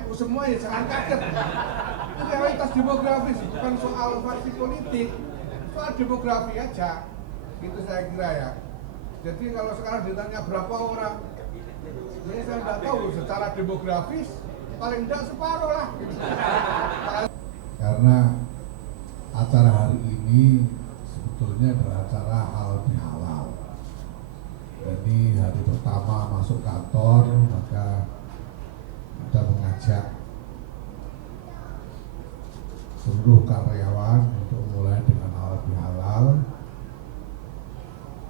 NU semua ya jangan kaget. Itu realitas demografis, bukan soal faksi politik, soal demografi aja. Itu saya kira ya. Jadi kalau sekarang ditanya berapa orang, ini saya nggak tahu secara demografis paling tidak separuh lah. Karena acara hari ini sebetulnya adalah acara halal bihalal. Ini hari pertama masuk kantor, maka kita mengajak seluruh karyawan untuk mulai dengan halal bihalal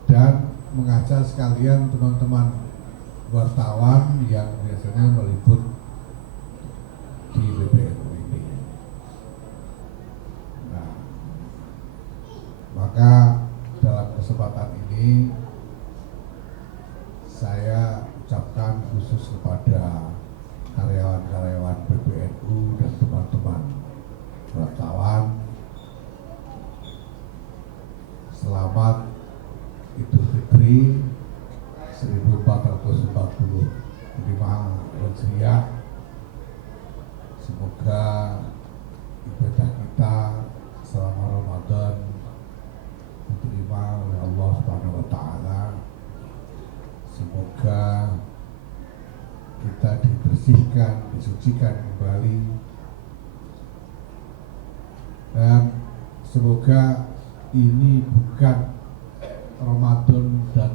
dan mengajak sekalian teman-teman wartawan yang biasanya meliput di PBNU ini. Nah, maka dalam kesempatan ini saya ucapkan khusus kepada karyawan-karyawan PBNU dan teman-teman wartawan selamat Idul Fitri 1445 Hijriah. Semoga ibadah kita selama Ramadan diterima oleh Allah Subhanahu wa taala. Semoga kita dibersihkan, disucikan kembali, dan semoga ini bukan Ramadan dan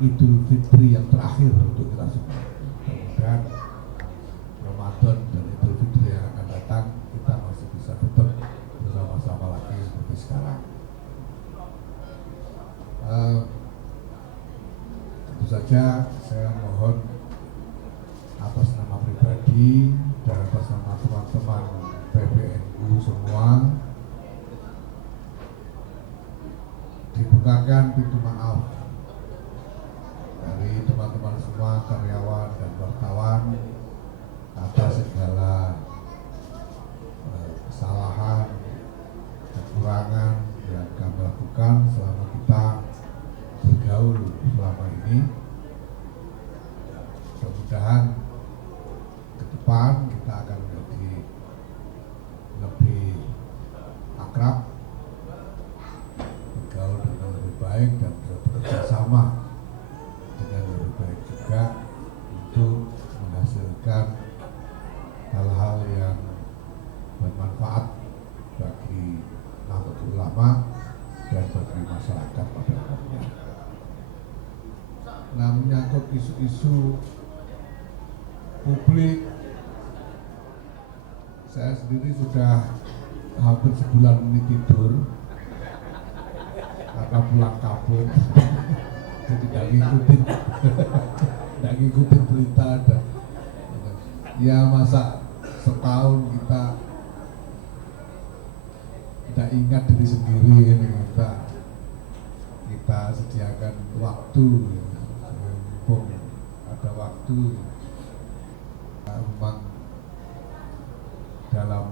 Idul Fitri yang terakhir untuk kita semua. Mudah-mudahan Ramadan dan Idul Fitri yang akan datang kita masih bisa tetap bersama-sama lagi seperti sekarang. Tentu saja saya mohon atas nama pribadi dan atas nama teman-teman PBNU semua dibukakan pintu maaf dari teman-teman semua karyawan dan wartawan atas segala kesalahan, kekurangan yang kami lakukan selama kita bergaul selama ini. Mudah-mudahan ke depan kita akan menjadi lebih akrab, bergaul dengan lebih baik dan bekerja sama dengan lebih baik juga untuk menghasilkan hal-hal yang bermanfaat bagi Nahdlatul Ulama dan bagi masyarakat pada umumnya. Nah, menyangkut isu-isu publik, saya sendiri sudah hampir sebulan ini tidur karena pulang kampung. Jadi nggak ngikutin berita ada. Ya masa setahun kita tidak ingat diri sendiri ini, kita sediakan waktu, mumpung ada waktu. Memang dalam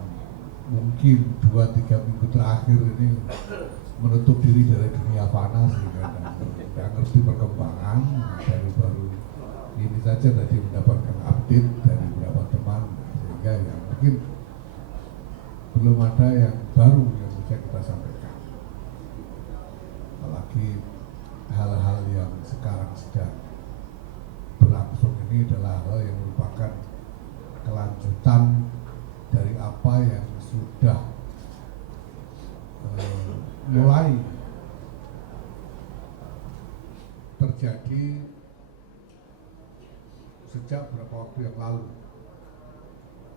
mungkin 2-3 minggu terakhir ini menutup diri dari dunia fana sehingga tidak ngerti perkembangan. Dari baru ini saja tadi mendapatkan update dari beberapa teman, sehingga ya mungkin belum ada yang baru yang bisa kita sampaikan. Apalagi hal-hal yang sekarang sedang berlangsung ini adalah hal yang merupakan kelanjutan dari apa yang sudah mulai terjadi sejak beberapa waktu yang lalu,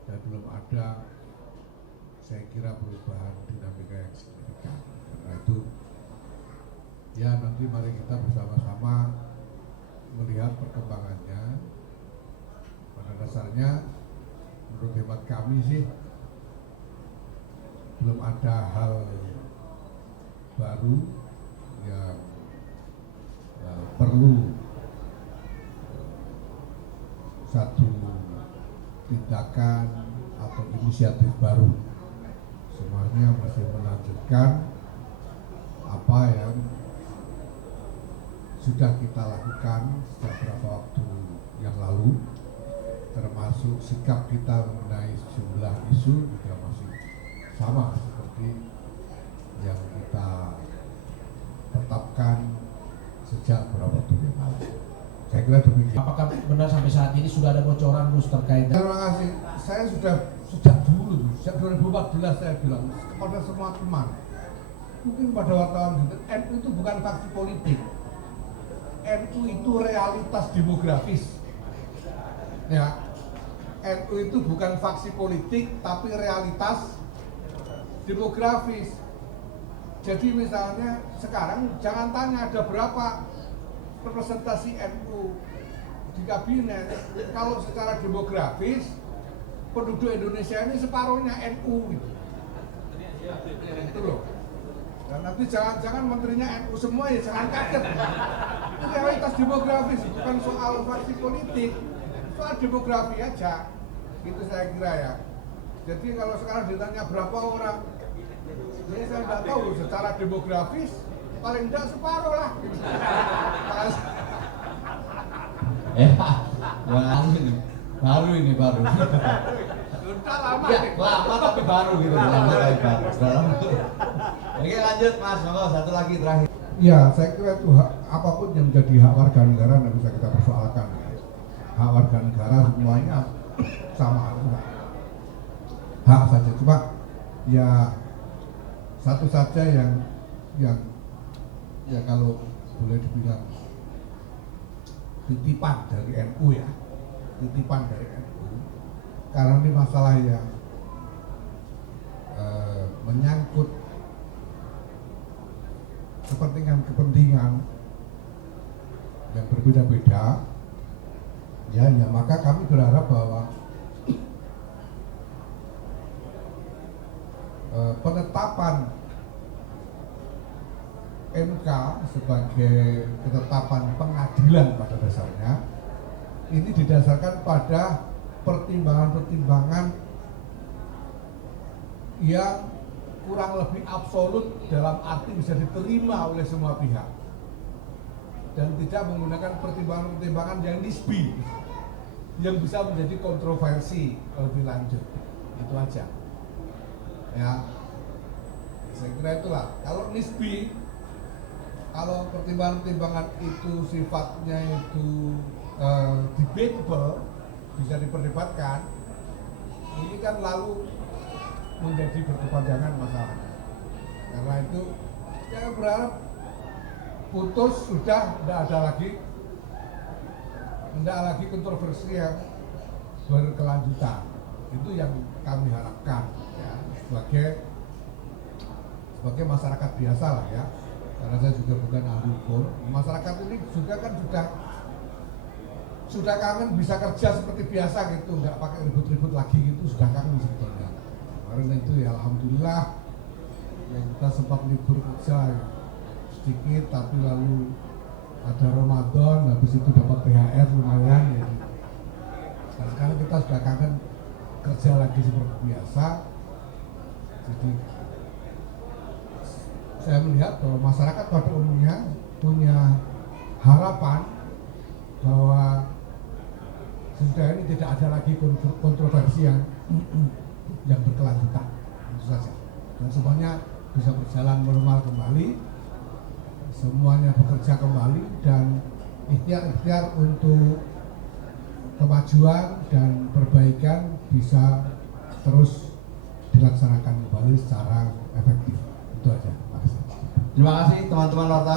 dan belum ada, saya kira, perubahan dinamika yang signifikan. Karena itu ya nanti mari kita bersama-sama melihat perkembangannya. Pada dasarnya menurut hemat kami sih belum ada hal baru yang perlu satu tindakan atau inisiatif baru. Semuanya masih melanjutkan apa yang sudah kita lakukan sejak beberapa waktu yang lalu, termasuk sikap kita mengenai sejumlah isu juga masih sama seperti yang kita tetapkan sejak beberapa waktu yang lalu. Saya kira demikian. Apakah benar sampai saat ini sudah ada bocoran Gus terkait dengan Terima kasih. Saya sudah sejak dulu, sejak 2014 saya bilang kepada semua teman, mungkin pada wartawan juga, NU itu bukan faksi politik. NU itu realitas demografis. Ya, NU itu bukan faksi politik tapi realitas demografis. Jadi misalnya sekarang jangan tanya ada berapa representasi NU di kabinet. Kalau secara demografis penduduk Indonesia ini separuhnya NU gitu. Itu loh. Dan nanti jangan menterinya NU semua, ya jangan kaget. Itu realitas demografis, bukan soal faksi politik, soal demografi aja. Itu saya kira ya. Jadi kalau sekarang ditanya berapa orang, jadi saya nggak tahu secara demografis paling tidak separuh lah. Baru ini. Sudah lama Ya, nih. lama tapi baru gitu. Lama tapi baru. Oke, lanjut Mas, monggo satu lagi terakhir. Ya, saya kira itu apapun yang menjadi hak warga negara tidak bisa kita persoalkan. Hak warga negara semuanya sama hak saja. Cuma ya satu saja yang ya kalau boleh dibilang titipan dari NU ya, titipan dari NU. Karena ini masalah yang menyangkut kepentingan yang berbeda-beda, ya maka kami berharap bahwa penetapan MK sebagai ketetapan pengadilan pada dasarnya ini didasarkan pada pertimbangan-pertimbangan yang kurang lebih absolut dalam arti bisa diterima oleh semua pihak dan tidak menggunakan pertimbangan-pertimbangan yang nisbi yang bisa menjadi kontroversi lebih lanjut. Itu aja ya, saya kira itulah. Kalau nisbi, kalau pertimbangan-pertimbangan itu sifatnya itu debatable, bisa diperdebatkan, ini kan lalu menjadi berkepanjangan masalahnya. Karena itu saya berharap putus, sudah tidak ada lagi kontroversi yang berkelanjutan. Itu yang kami harapkan ya, sebagai masyarakat biasa lah ya. Karena saya juga bukan ahli hukum. Masyarakat ini juga kan sudah kangen bisa kerja seperti biasa gitu, nggak pakai ribut-ribut lagi gitu, sudah kangen sebetulnya. Karena itu ya alhamdulillah yang kita sempat libur kerja sedikit, tapi lalu ada Ramadan, habis itu dapat THR lumayan ya. Nah, sekarang kita sudah kangen kerja lagi seperti biasa. Jadi saya melihat bahwa masyarakat pada umumnya punya harapan bahwa sesudah ini tidak ada lagi kontroversi yang berkelanjutan. Itu saja. Dan semuanya bisa berjalan normal kembali, semuanya bekerja kembali, dan ikhtiar untuk kemajuan dan perbaikan bisa terus dilaksanakan kembali secara efektif. Itu aja. Terima kasih teman-teman wartawan.